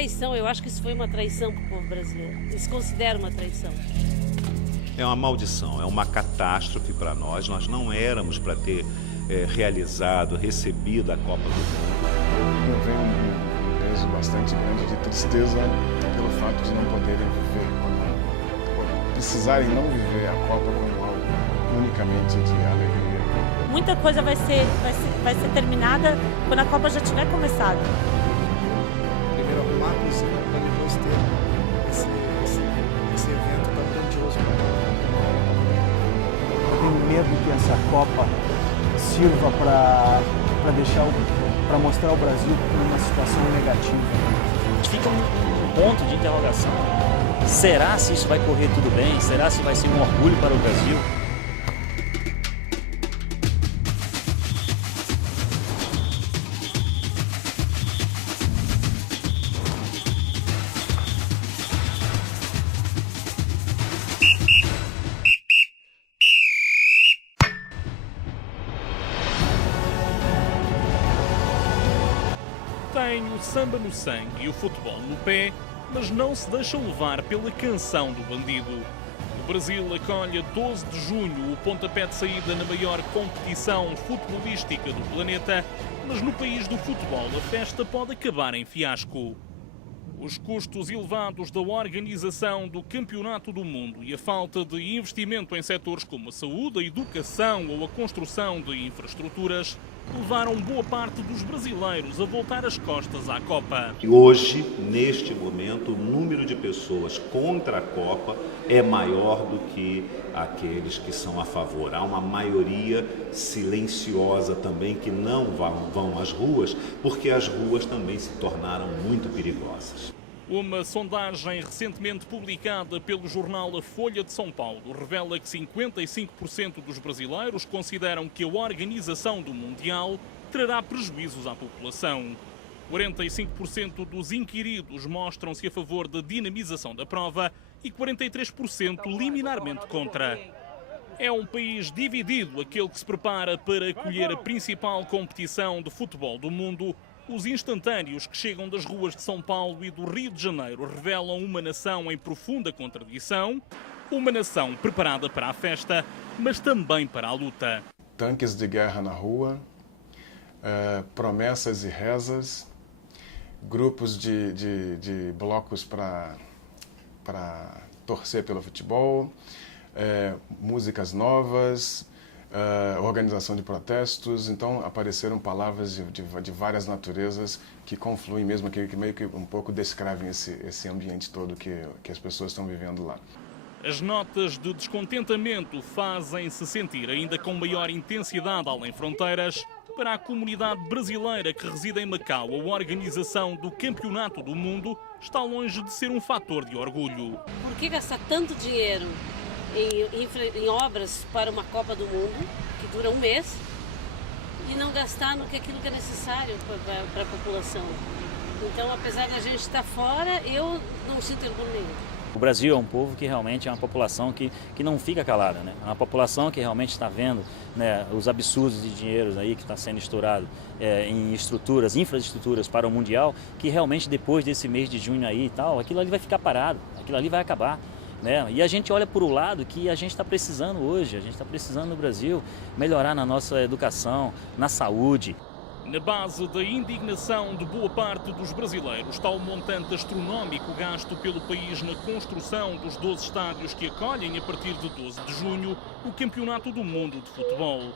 traição, eu acho que isso foi uma traição para o povo brasileiro. Eles consideram uma traição. É uma maldição, é uma catástrofe para nós. Nós não éramos para ter realizado, recebido a Copa do Mundo. Eu venho um peso bastante grande de tristeza pelo fato de não poderem viver, precisarem não viver a Copa como algo unicamente de alegria. Muita coisa vai ser terminada quando a Copa já tiver começado. Primeiro arrumar a cozinha para depois ter esse evento tão grandioso. Eu tenho medo que essa Copa sirva para mostrar o Brasil numa situação negativa. A gente fica um ponto de interrogação. Será se isso vai correr tudo bem? Será se vai ser um orgulho para o Brasil? Tem o samba no sangue e o futebol no pé, mas não se deixam levar pela canção do bandido. O Brasil acolhe a 12 de junho o pontapé de saída na maior competição futebolística do planeta, mas no país do futebol a festa pode acabar em fiasco. Os custos elevados da organização do Campeonato do Mundo e a falta de investimento em setores como a saúde, a educação ou a construção de infraestruturas levaram boa parte dos brasileiros a voltar as costas à Copa. E hoje, neste momento, o número de pessoas contra a Copa é maior do que aqueles que são a favor. Há uma maioria silenciosa também que não vão às ruas, porque as ruas também se tornaram muito perigosas. Uma sondagem recentemente publicada pelo jornal A Folha de São Paulo revela que 55% dos brasileiros consideram que a organização do Mundial trará prejuízos à população. 45% dos inquiridos mostram-se a favor da dinamização da prova e 43% liminarmente contra. É um país dividido aquele que se prepara para acolher a principal competição de futebol do mundo. Os instantâneos que chegam das ruas de São Paulo e do Rio de Janeiro revelam uma nação em profunda contradição, uma nação preparada para a festa, mas também para a luta. Tanques de guerra na rua, promessas e rezas, grupos de blocos para torcer pelo futebol, músicas novas, organização de protestos. Então apareceram palavras de várias naturezas que confluem mesmo, que meio que um pouco descrevem esse ambiente todo que as pessoas estão vivendo lá. As notas de descontentamento fazem-se sentir ainda com maior intensidade além fronteiras. Para a comunidade brasileira que reside em Macau, a organização do Campeonato do Mundo está longe de ser um fator de orgulho. Por que gastar tanto dinheiro em obras para uma Copa do Mundo, que dura um mês, e não gastar aquilo que é necessário para a população? Então, apesar da gente estar fora, eu não sinto orgulho nenhum. O Brasil é um povo que realmente é uma população que não fica calada, né? É uma população que realmente está vendo, né, os absurdos de dinheiros aí que está sendo estourado em infraestruturas para o Mundial, que realmente depois desse mês de junho aí e tal, aquilo ali vai ficar parado, aquilo ali vai acabar. E a gente olha por um lado que a gente está precisando hoje, a gente está precisando no Brasil melhorar na nossa educação, na saúde. Na base da indignação de boa parte dos brasileiros está o montante astronómico gasto pelo país na construção dos 12 estádios que acolhem, a partir de 12 de junho, o Campeonato do Mundo de Futebol.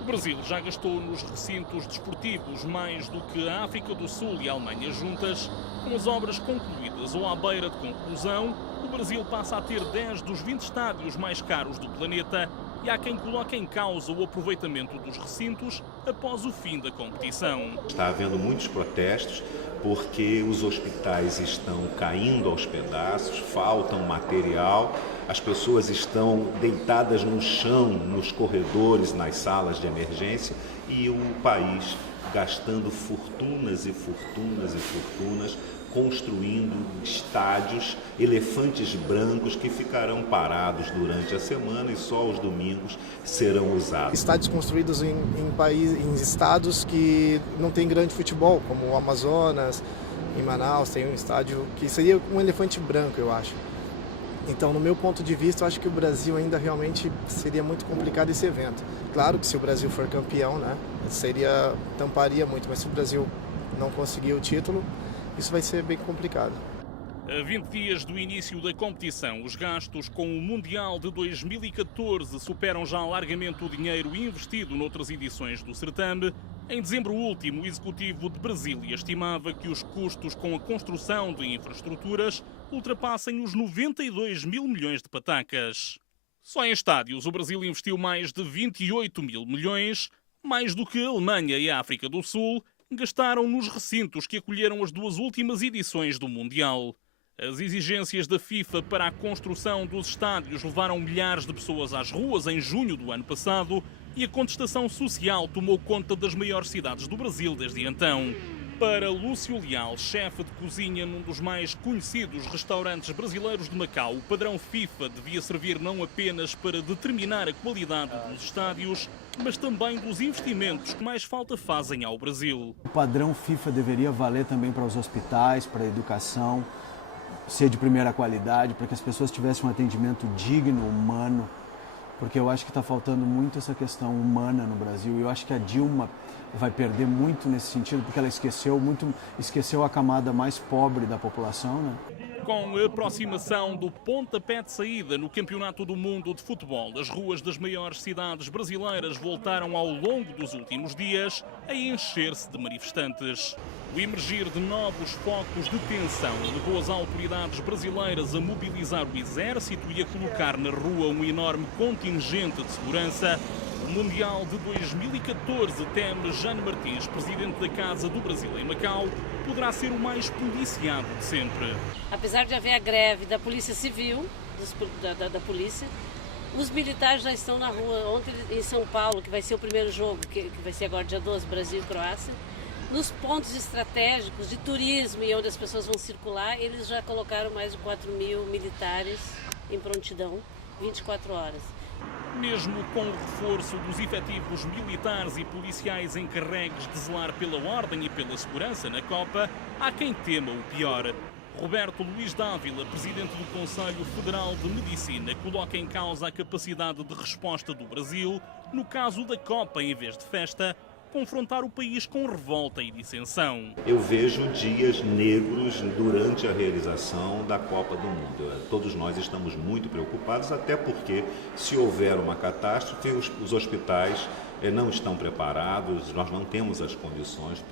O Brasil já gastou nos recintos desportivos mais do que a África do Sul e a Alemanha juntas. Com as obras concluídas ou à beira de conclusão, o Brasil passa a ter 10 dos 20 estádios mais caros do planeta, e há quem coloque em causa o aproveitamento dos recintos após o fim da competição. Está havendo muitos protestos porque os hospitais estão caindo aos pedaços, faltam material, as pessoas estão deitadas no chão, nos corredores, nas salas de emergência, e o país gastando fortunas e fortunas e fortunas, construindo estádios, elefantes brancos que ficarão parados durante a semana e só aos domingos serão usados. Estádios construídos em estados que não têm grande futebol, como o Amazonas, em Manaus, tem um estádio que seria um elefante branco, eu acho. Então, no meu ponto de vista, eu acho que o Brasil ainda realmente seria muito complicado esse evento. Claro que se o Brasil for campeão, né, tamparia muito, mas se o Brasil não conseguir o título, isso vai ser bem complicado. A 20 dias do início da competição, os gastos com o Mundial de 2014 superam já largamente o dinheiro investido noutras edições do certame. Em dezembro último, o Executivo de Brasília estimava que os custos com a construção de infraestruturas ultrapassem os 92 mil milhões de patacas. Só em estádios, o Brasil investiu mais de 28 mil milhões, mais do que a Alemanha e a África do Sul gastaram nos recintos que acolheram as duas últimas edições do Mundial. As exigências da FIFA para a construção dos estádios levaram milhares de pessoas às ruas em junho do ano passado e a contestação social tomou conta das maiores cidades do Brasil desde então. Para Lúcio Leal, chefe de cozinha num dos mais conhecidos restaurantes brasileiros de Macau, o padrão FIFA devia servir não apenas para determinar a qualidade dos estádios, mas também dos investimentos que mais falta fazem ao Brasil. O padrão FIFA deveria valer também para os hospitais, para a educação, ser de primeira qualidade, para que as pessoas tivessem um atendimento digno, humano, porque eu acho que está faltando muito essa questão humana no Brasil. E eu acho que a Dilma vai perder muito nesse sentido, porque ela esqueceu a camada mais pobre da população, né? Com a aproximação do pontapé de saída no Campeonato do Mundo de Futebol, as ruas das maiores cidades brasileiras voltaram ao longo dos últimos dias a encher-se de manifestantes. O emergir de novos focos de tensão levou as autoridades brasileiras a mobilizar o exército e a colocar na rua um enorme contingente de segurança. O Mundial de 2014 teme Jane Martins, presidente da Casa do Brasil em Macau, poderá ser o mais policiado de sempre. Apesar de haver a greve da Polícia Civil, da polícia, os militares já estão na rua. Ontem em São Paulo, que vai ser o primeiro jogo, que vai ser agora dia 12, Brasil e Croácia, nos pontos estratégicos de turismo e onde as pessoas vão circular, eles já colocaram mais de 4 mil militares em prontidão, 24 horas. Mesmo com o reforço dos efetivos militares e policiais encarregues de zelar pela ordem e pela segurança na Copa, há quem tema o pior. Roberto Luís Dávila, presidente do Conselho Federal de Medicina, coloca em causa a capacidade de resposta do Brasil, no caso da Copa em vez de festa, confrontar o país com revolta e dissensão. Eu vejo dias negros durante a realização da Copa do Mundo. Todos nós estamos muito preocupados, até porque se houver uma catástrofe, os hospitais não estão preparados, nós não temos as condições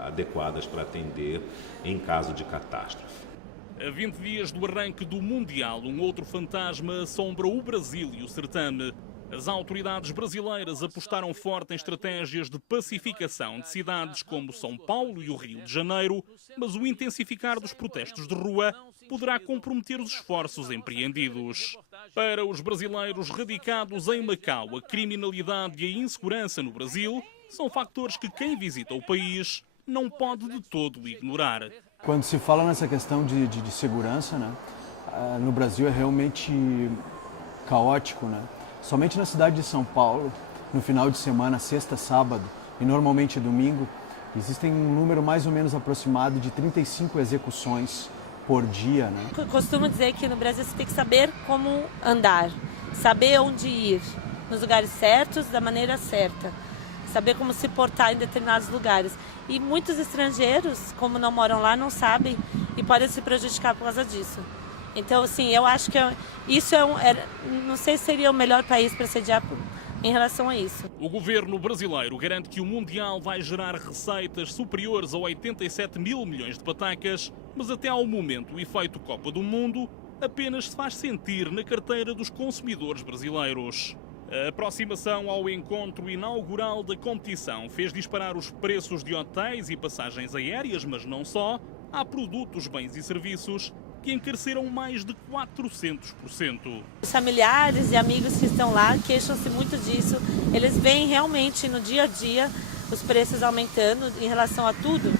adequadas para atender em caso de catástrofe. A 20 dias do arranque do Mundial, um outro fantasma assombra o Brasil e o certame. As autoridades brasileiras apostaram forte em estratégias de pacificação de cidades como São Paulo e o Rio de Janeiro, mas o intensificar dos protestos de rua poderá comprometer os esforços empreendidos. Para os brasileiros radicados em Macau, a criminalidade e a insegurança no Brasil são factores que quem visita o país não pode de todo ignorar. Quando se fala nessa questão de segurança, né, no Brasil é realmente caótico, né? Somente na cidade de São Paulo, no final de semana, sexta, sábado e normalmente domingo, existem um número mais ou menos aproximado de 35 execuções por dia, né? Eu costumo dizer que no Brasil você tem que saber como andar, saber onde ir, nos lugares certos, da maneira certa, saber como se portar em determinados lugares. E muitos estrangeiros, como não moram lá, não sabem e podem se prejudicar por causa disso. Então, assim, eu acho que isso não sei se seria o melhor país para sediar em relação a isso. O governo brasileiro garante que o Mundial vai gerar receitas superiores a 87 mil milhões de patacas, mas até ao momento o efeito Copa do Mundo apenas se faz sentir na carteira dos consumidores brasileiros. A aproximação ao encontro inaugural da competição fez disparar os preços de hotéis e passagens aéreas, mas não só. Há produtos, bens e serviços que encareceram mais de 400%. Os familiares e amigos que estão lá queixam-se muito disso. Eles veem realmente no dia a dia os preços aumentando em relação a tudo,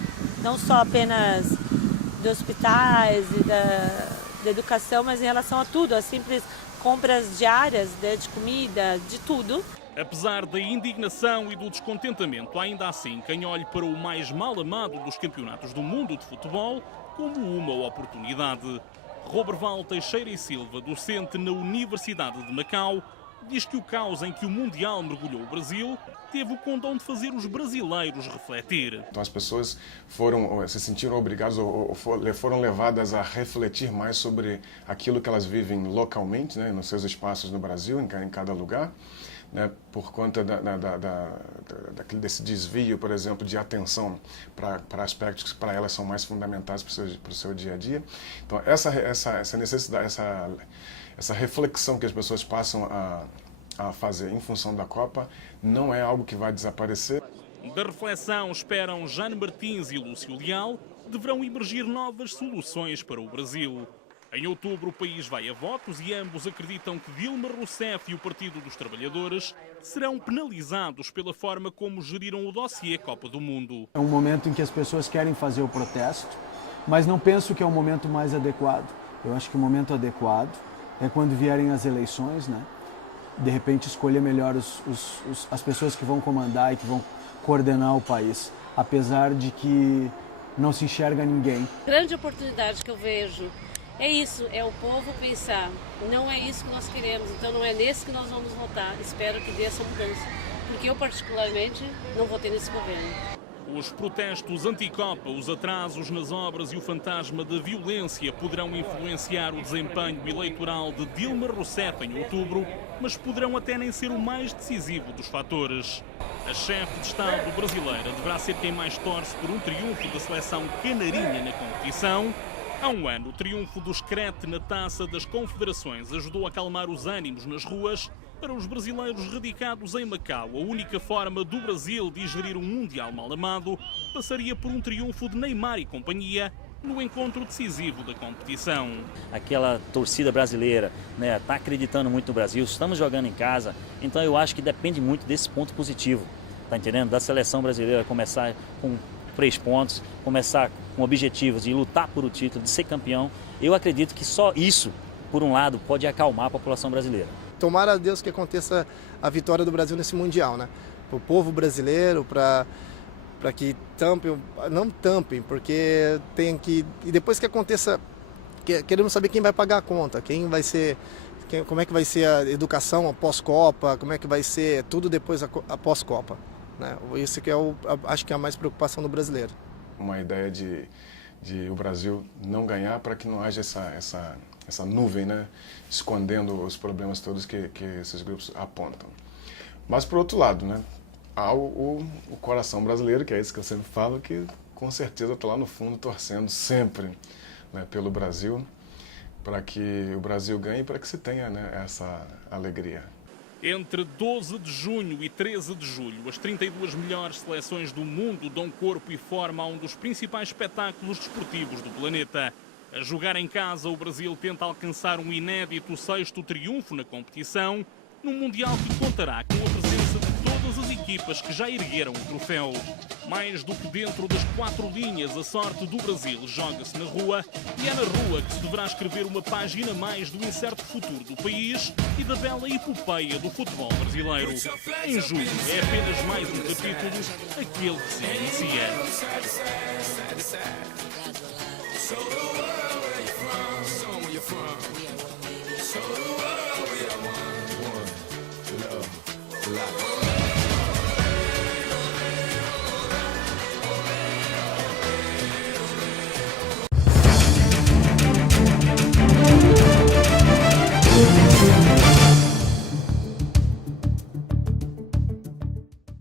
não só apenas de hospitais e da educação, mas em relação a tudo, as simples compras diárias, né, de comida, de tudo. Apesar da indignação e do descontentamento, ainda assim, quem olhe para o mais mal amado dos campeonatos do mundo de futebol como uma oportunidade. Roberval Teixeira e Silva, docente na Universidade de Macau, diz que o caos em que o Mundial mergulhou o Brasil teve o condão de fazer os brasileiros refletir. Então as pessoas se sentiram obrigadas ou foram levadas a refletir mais sobre aquilo que elas vivem localmente, né, nos seus espaços no Brasil, em cada lugar, né, por conta desse desvio, por exemplo, de atenção para aspectos que para elas são mais fundamentais para o seu dia a dia. Então essa necessidade, essa reflexão que as pessoas passam a fazer em função da Copa não é algo que vai desaparecer. Da reflexão esperam Jane Martins e Lúcio Leal, deverão emergir novas soluções para o Brasil. Em outubro o país vai a votos e ambos acreditam que Dilma Rousseff e o Partido dos Trabalhadores serão penalizados pela forma como geriram o dossiê Copa do Mundo. É um momento em que as pessoas querem fazer o protesto, mas não penso que é o momento mais adequado. Eu acho que o momento adequado é quando vierem as eleições, né? De repente escolher melhor as pessoas que vão comandar e que vão coordenar o país, apesar de que não se enxerga ninguém. Grande oportunidade que eu vejo é isso, é o povo pensar, não é isso que nós queremos, então não é nesse que nós vamos votar. Espero que dê essa mudança, porque eu particularmente não votei nesse governo. Os protestos anti-Copa, os atrasos nas obras e o fantasma da violência poderão influenciar o desempenho eleitoral de Dilma Rousseff em outubro, mas poderão até nem ser o mais decisivo dos fatores. A chefe de Estado brasileira deverá ser quem mais torce por um triunfo da seleção canarinha na competição. Há um ano, o triunfo do Screte na Taça das Confederações ajudou a acalmar os ânimos nas ruas. Para os brasileiros radicados em Macau, a única forma do Brasil digerir um Mundial mal amado passaria por um triunfo de Neymar e companhia no encontro decisivo da competição. Aquela torcida brasileira, né, está acreditando muito no Brasil, estamos jogando em casa, então eu acho que depende muito desse ponto positivo, tá entendendo? Da seleção brasileira começar com 3 pontos, começar com objetivos de lutar por o título, de ser campeão. Eu acredito que só isso, por um lado, pode acalmar a população brasileira. Tomara a Deus que aconteça a vitória do Brasil nesse Mundial, né? Para o povo brasileiro, para que tampem, não tampem, porque tem que... E depois que aconteça, queremos saber quem vai pagar a conta, como é que vai ser a educação após Copa, como é que vai ser tudo depois após Copa, né? Isso que acho que é a mais preocupação do brasileiro. Uma ideia de o Brasil não ganhar para que não haja essa nuvem, né, escondendo os problemas todos que esses grupos apontam. Mas, por outro lado, né, há o coração brasileiro, que é isso que eu sempre falo, que com certeza está lá no fundo torcendo sempre, né, pelo Brasil, para que o Brasil ganhe e para que se tenha, né, essa alegria. Entre 12 de junho e 13 de julho, as 32 melhores seleções do mundo dão corpo e forma a um dos principais espetáculos desportivos do planeta. A jogar em casa, o Brasil tenta alcançar um inédito 6º triunfo na competição, num Mundial que contará com a presença de todas as equipas que já ergueram o troféu. Mais do que dentro das 4 linhas, a sorte do Brasil joga-se na rua e é na rua que se deverá escrever uma página a mais do incerto futuro do país e da bela epopeia do futebol brasileiro. Em julho é apenas mais um capítulo, aquele que se inicia. Show the world where you're from, show where you're from. Show the world where you're one, love, life.